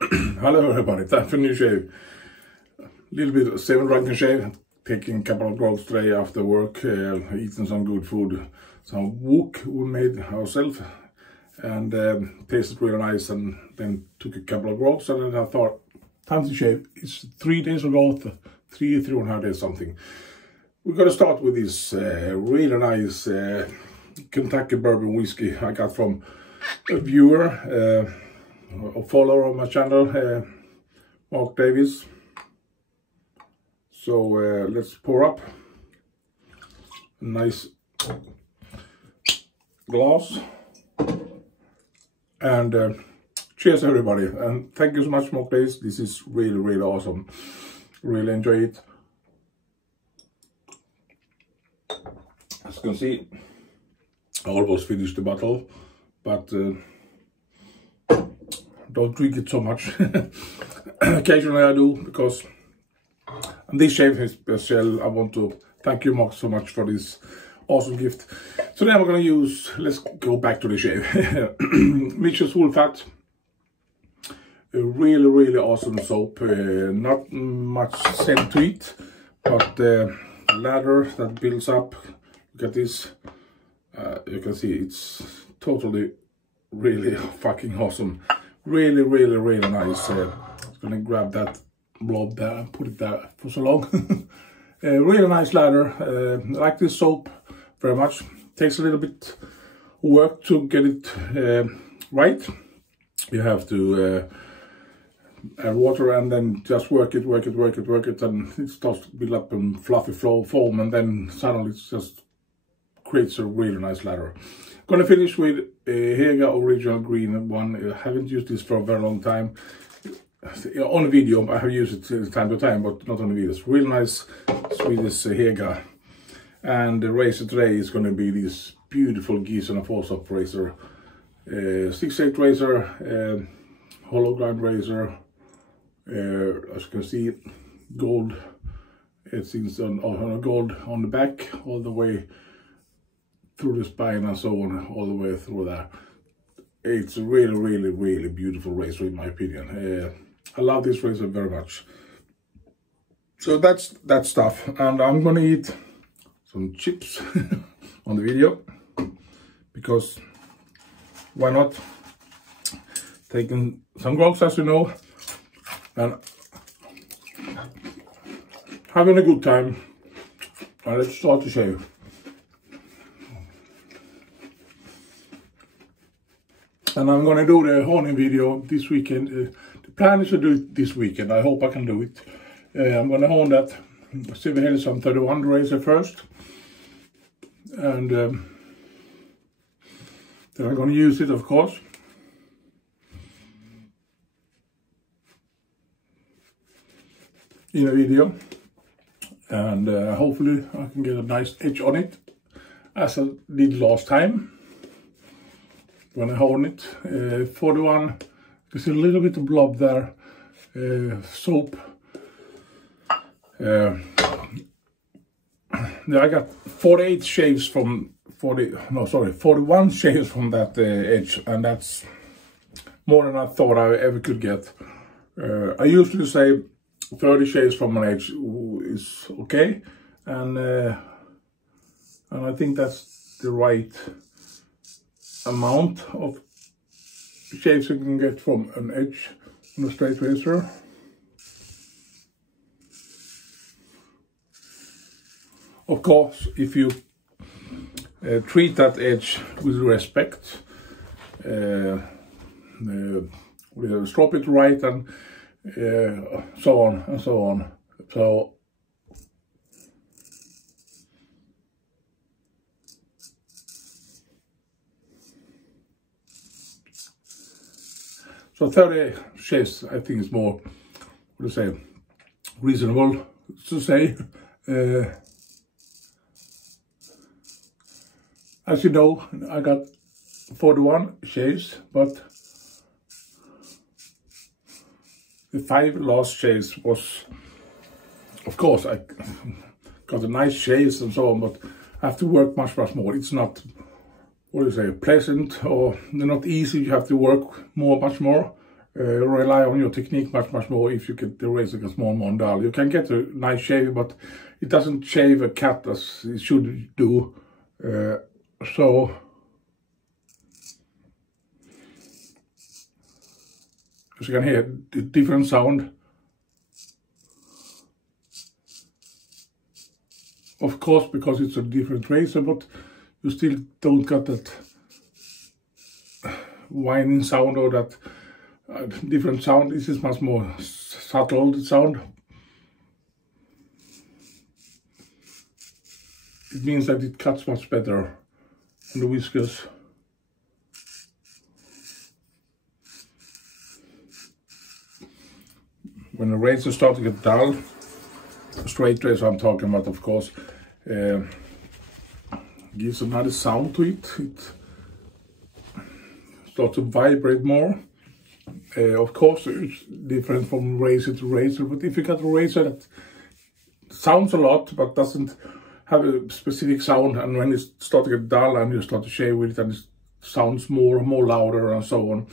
Hello everybody, time for a new shave. A little bit of 7 drunken shave. Taking a couple of growths today after work, eating some good food. Some wok we made ourselves and tasted really nice, and then took a couple of growths, and then I thought, time to shave. It's 3 days of growth, 3.5 days something. We're gonna start with this really nice Kentucky bourbon whiskey I got from a viewer, a follower on my channel, Mark Davis. So let's pour up a nice glass, and cheers everybody, and thank you so much, Mark Davis. This is really awesome. Really enjoy it. As you can see, I almost finished the bottle, but don't drink it so much. Occasionally I do, because on this shave is special. I want to thank you, Mark, so much for this awesome gift. So now we're going to use, let's go back to the shave. Mitchell's Wool Fat. A really awesome soap. Not much scent to it, but lather that builds up. Look at this. You can see it's totally really fucking awesome. Really nice. I'm gonna grab that blob there and put it there for so long. Really nice lather. I like this soap very much. Takes a little bit of work to get it right. You have to add water and then just work it, and it starts to build up in fluffy foam, and then suddenly it just creates a really nice lather. Gonna finish with a HEGA original green one. I haven't used this for a very long time. On video, I have used it time to time, but not on videos. Real nice Swedish HEGA. And the razor today is gonna be this beautiful Giesen Forsthoff razor. 6/8 razor, hollow grind razor. As you can see, gold. It's on gold on the back, all the way through the spine and so on, all the way through there. It's a really beautiful razor in my opinion. I love this razor very much. So that's that stuff, and I'm gonna eat some chips on the video, because why not? Taking some growths, as you know, and having a good time. And let's start to shave. And I'm gonna do the honing video this weekend. The plan is to do it this weekend. I hope I can do it. I'm gonna hone that Solingen 31 razor first, and then I'm gonna use it, of course. In a video, and hopefully I can get a nice edge on it, as I did last time when I honed it. 41, there's a little bit of blob there, soap. I got 48 shaves from 41 shaves from that edge, and that's more than I thought I ever could get. I usually say 30 shaves from an edge is okay, and I think that's the right amount of shaves you can get from an edge on a straight razor. Of course, if you treat that edge with respect, strop it right, and so on and so on. So 30 shaves, I think, is more, what do you say, reasonable to say. As you know, I got 41 shaves, but the 5 last shaves was, of course, I got a nice shaves and so on, but I have to work much more. It's not, what do you say, pleasant, or not easy. You have to work much more. rely on your technique much more if you get the razor gets more and more dull. You can get a nice shave, but it doesn't shave a cat as it should do. So as you can hear, the different sound. Of course, because it's a different razor, but you still don't get that whining sound or that different sound. This is much more subtle sound. It means that it cuts much better on the whiskers. When the razor starts to get dull, straight razor I'm talking about, of course, gives another sound to it. It starts to vibrate more. Of course, it's different from razor to razor, but if you got a razor that sounds a lot but doesn't have a specific sound, and when it starts to get dull and you start to shave with it and it sounds more louder and so on,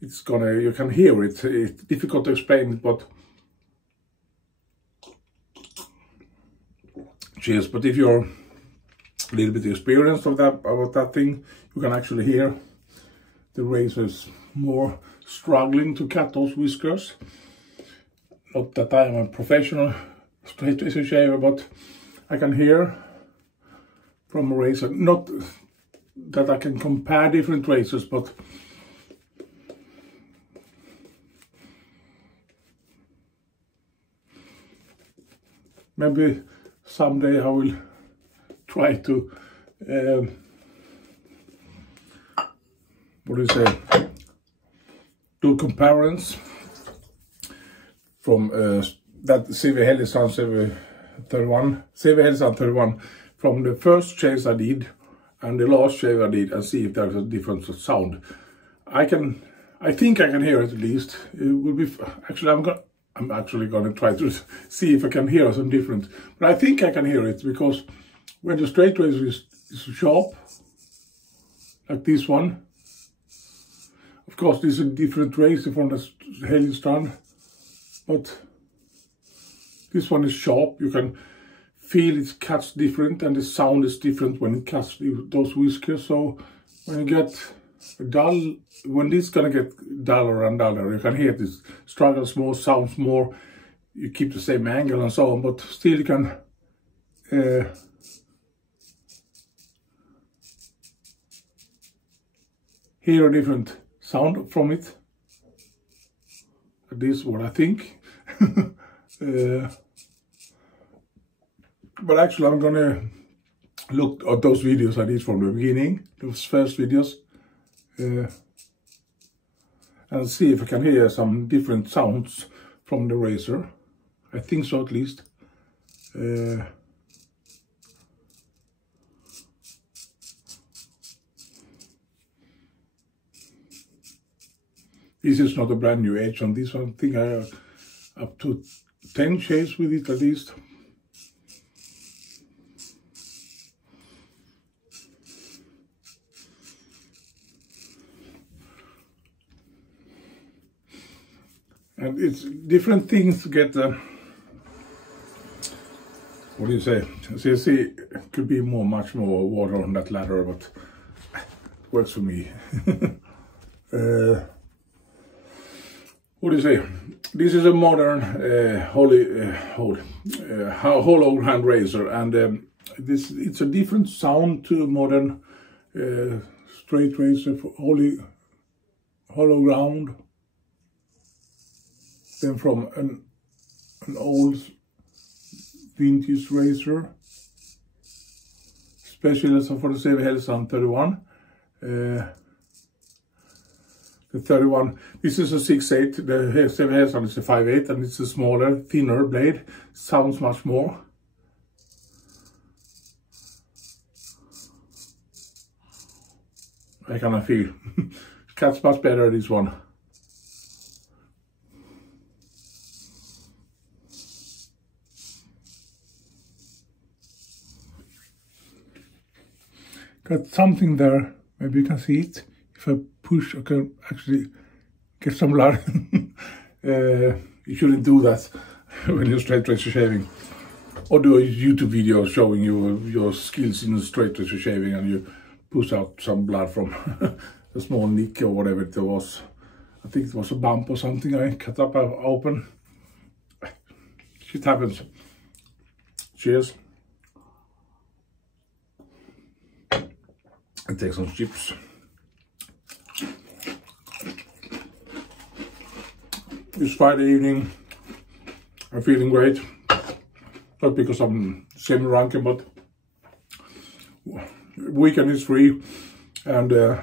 it's gonna, you can hear it. It's difficult to explain it, but cheers. But if you're a little bit experienced of that, about that thing, you can actually hear the razors more struggling to cut those whiskers. Not that I am a professional straight razor shaver, but I can hear from a razor, not that I can compare different razors, but maybe someday I will try to do comparisons from that CV Helgesand CV Helgesand 31 from the first shaves I did and the last shave I did, and see if there's a difference of sound. I think I can hear it at least. It will be actually I'm actually gonna try to see if I can hear some difference. But I think I can hear it, because when the straight razor is sharp, like this one, of course this is a different razor from the Helgesand, but this one is sharp. You can feel it cuts different, and the sound is different when it cuts those whiskers. So when you get dull, when this is gonna get duller and duller, you can hear this struggles more, sounds more. You keep the same angle and so on, but still you can hear a different sound from it. This is what I think. But actually I'm gonna look at those videos I did from the beginning, those first videos, and see if I can hear some different sounds from the razor. I think so, at least. This is not a brand new edge on this one. I think I have up to 10 shaves with it at least. And it's different things to get, what do you say? So you see, it could be much more water on that ladder, but it works for me. What do you say? This is a modern hollow hand razor, and it's a different sound to a modern straight razor for hollow ground than from an old vintage razor, especially for the CV Helgesand 31. The 31, this is a 6/8, the CV Helgesand is a 5/8, and it's a smaller, thinner blade, sounds much more. I kind of feel, cuts much better this one. Got something there, maybe you can see it. If I push, I can actually get some blood. You shouldn't do that when you're straight razor shaving. Or do a YouTube video showing you your skills in straight razor shaving and you push out some blood from a small nick or whatever it was. I think it was a bump or something I cut up open. Shit happens. Cheers. And take some chips. It's Friday evening. I'm feeling great. Not because I'm semi-drunken, but weekend is free and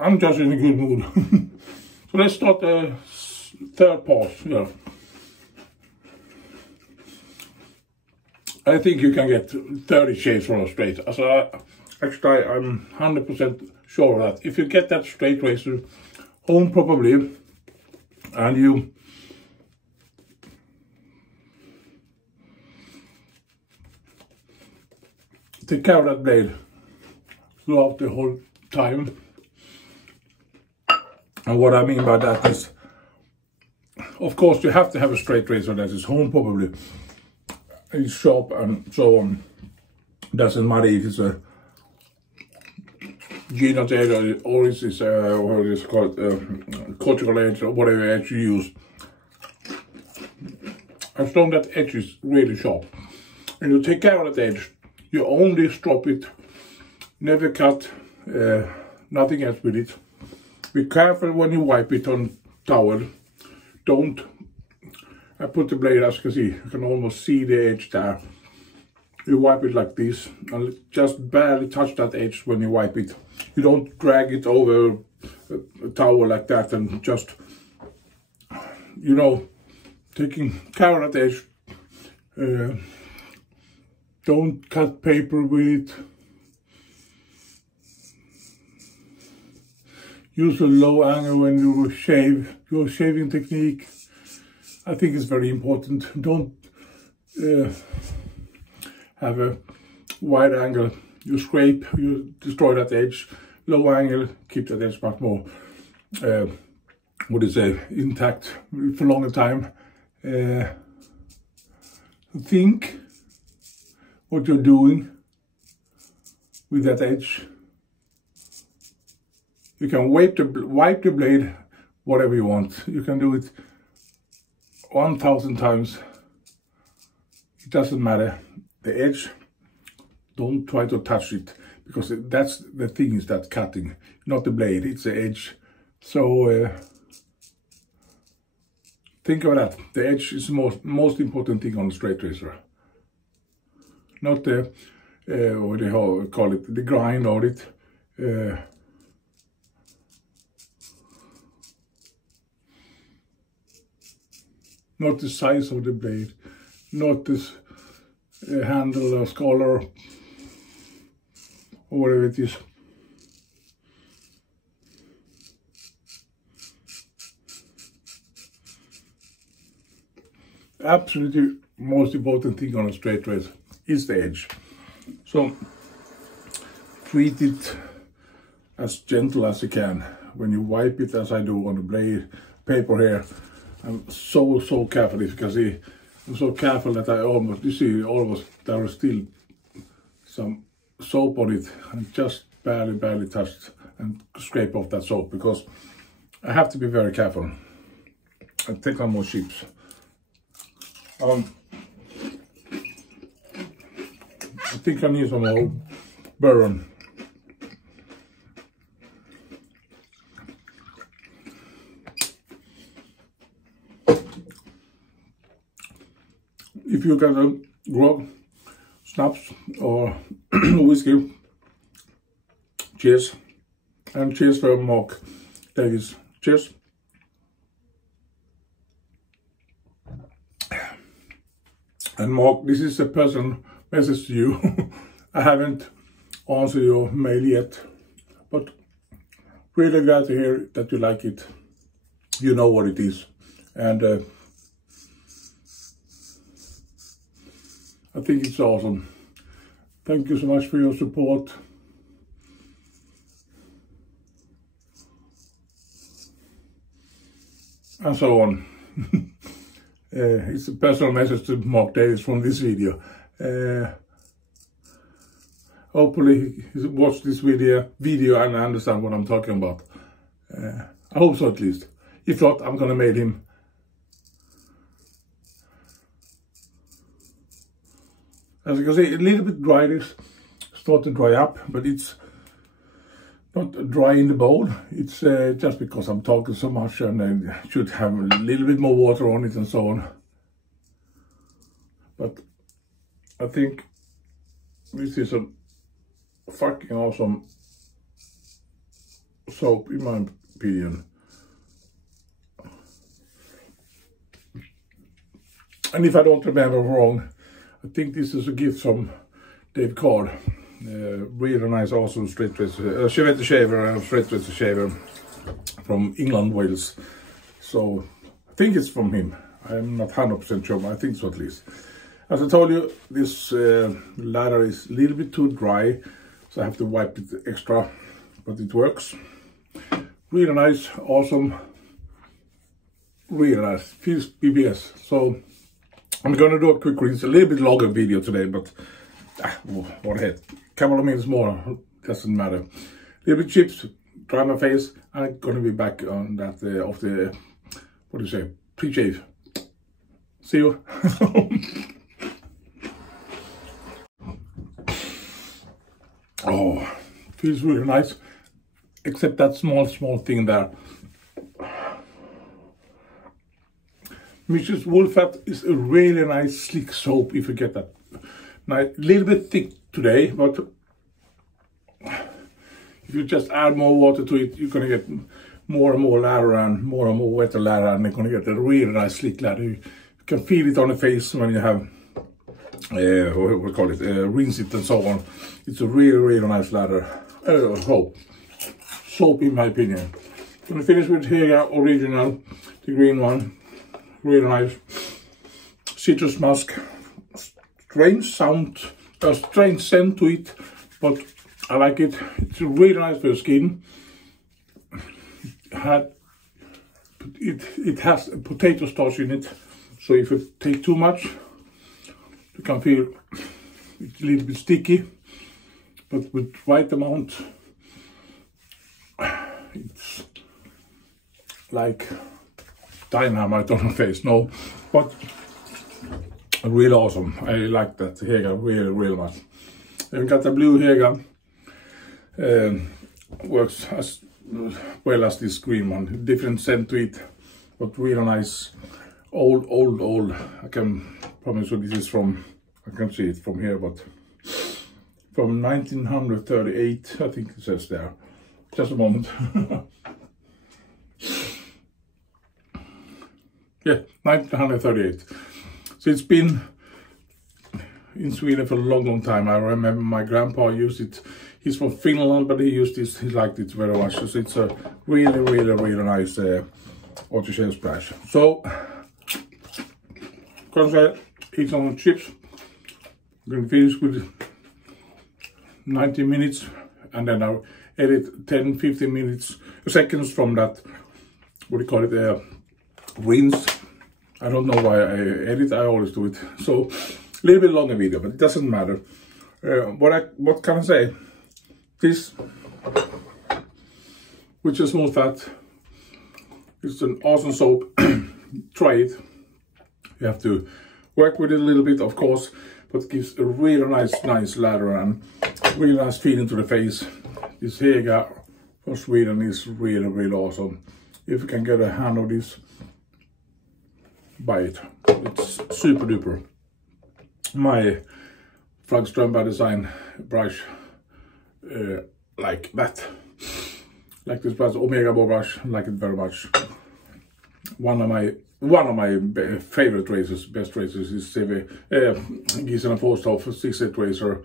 I'm just in a good mood. So let's start the third part. Yeah. I think you can get 30 shaves from a straight. Actually, I'm 100% sure of that. If you get that straight razor home probably, and you take care of that blade throughout the whole time. And what I mean by that is, of course, you have to have a straight razor that is home probably. It's sharp and so on. Doesn't matter if it's a Giesen or it's what is it called, cortical edge or whatever edge you use. As long as that edge is really sharp. And you take care of that edge. You only strop it, never cut, nothing else with it. Be careful when you wipe it on towel. Don't, I put the blade, as you can see, you can almost see the edge there. You wipe it like this and just barely touch that edge when you wipe it. You don't drag it over a towel like that and just, you know, taking care of that edge. Don't cut paper with it. Use a low angle when you shave. Your shaving technique, I think, is very important. Don't have a wide angle. You scrape, you destroy that edge. Low angle, keep that edge much more, what do you say, intact for a longer time. Think what you're doing with that edge. You can wipe the blade whatever you want. You can do it 1,000 times. It doesn't matter. The edge, don't try to touch it, because that's the thing, is that cutting, not the blade, it's the edge. So think of that. The edge is the most important thing on a straight razor. Not the, what they call it, the grind of it. Not the size of the blade, not this handle or scholar or whatever it is. Absolutely most important thing on a straight razor is the edge. So treat it as gentle as you can. When you wipe it, as I do on the blade paper here, I'm so careful. If you can see, I'm so careful that I almost, you see, almost there is still some soap on it, and just barely touched and scrape off that soap, because I have to be very careful. I'll take some more chips. I think I need some more burn. If you got a grog, snaps or whiskey, cheers. And cheers for Mark Davis. Cheers. And Mark, this is a personal message to you. I haven't answered your mail yet, but really glad to hear that you like it. You know what it is. And I think it's awesome. Thank you so much for your support. and so on. It's a personal message to Mark Davis from this video. Hopefully he watched this video and understand what I'm talking about. I hope so, at least. If not, I'm gonna make him. As you can see, a little bit dry. This start to dry up, but it's not dry in the bowl. It's just because I'm talking so much, and I should have a little bit more water on it and so on. But I think this is a fucking awesome soap, in my opinion. And if I don't remember wrong, I think this is a gift from Dave Card. Really nice, awesome straight razor, shaver and straight razor shaver from England, Wales. So I think it's from him. I'm not 100% sure, but I think so at least. As I told you, this ladder is a little bit too dry, so I have to wipe it extra, but it works. Really nice, awesome, really nice. Feels BBS. So I'm gonna do a quick rinse, a little bit longer video today, but what the heck, couple of minutes more, doesn't matter. Little bit chips, dry my face, and I'm gonna be back on that of the, what do you say, pre-shave. See you. Oh, feels really nice, except that small thing there. Mrs. Woolfat is a really nice slick soap if you get that. Nice, a little bit thick today, but if you just add more water to it, you're gonna get more and more lather and more wetter lather, and you're gonna get a really nice slick lather. You can feel it on the face when you have what we call it, rinse it and so on. It's a really nice lather. Soap in my opinion. Gonna finish with HEGA original, the green one. Really nice. Citrus musk. Strange sound, a strange scent to it, but I like it. It's really nice for your skin. It has a potato starch in it, so if you take too much, you can feel it's a little bit sticky, but with right amount, it's like dynamite on my face. No, but really awesome. I like that HEGA really much. I've got the blue HEGA, works as well as this green one. Different scent to it, but really nice. Old. I can promise you this is from, I can see it from here, but from 1938, I think it says there. Just a moment. Yeah, 1938. So it's been in Sweden for a long time. I remember my grandpa used it. He's from Finland, but he used this. He liked it very much. So it's a really nice auto-shave splash. So, gonna eat some chips. I'm gonna finish with 90 minutes, and then I'll edit 10-15 seconds from that. What do you call it? Rinse. I don't know why I edit. I always do it. So a little bit longer video, but it doesn't matter. What can I say? This, which is smooth fat, it's an awesome soap. Try it. You have to work with it a little bit, of course, but it gives a really nice lather and really nice feeling to the face. This HEGA from Sweden is really awesome. If you can get a hand of this, buy it. It's super duper. My Strömberg design brush, like that, like this brush, Omega boar brush, like it very much. One of my favorite razors, best razors, is Giesen and Forsthoff 6-8 razor.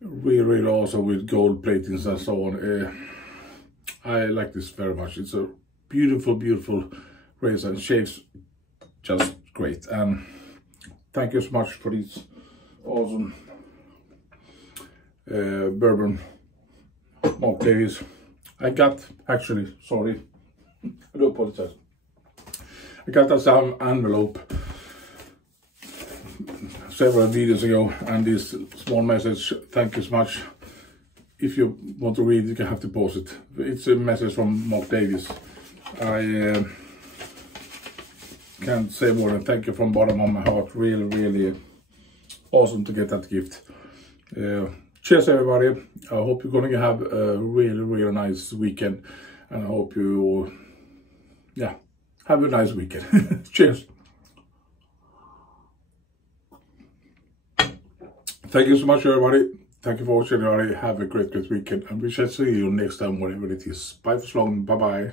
Really awesome with gold platings and so on. I like this very much. It's a beautiful razor and shaves just great. And thank you so much for this awesome bourbon, Mark Davis. I got, actually, sorry, I do apologize. I got that some envelope several videos ago, and this small message, thank you so much. If you want to read it, you can have to pause it. It's a message from Mark Davis. I can't say more than thank you from the bottom of my heart. Really, really awesome to get that gift. Cheers everybody. I hope you're gonna have a really, really nice weekend, and I hope you, yeah, have a nice weekend. Cheers. Thank you so much everybody. Thank you for watching everybody. Have a great weekend, and we shall see you next time, whatever it is. Bye for long. Bye bye.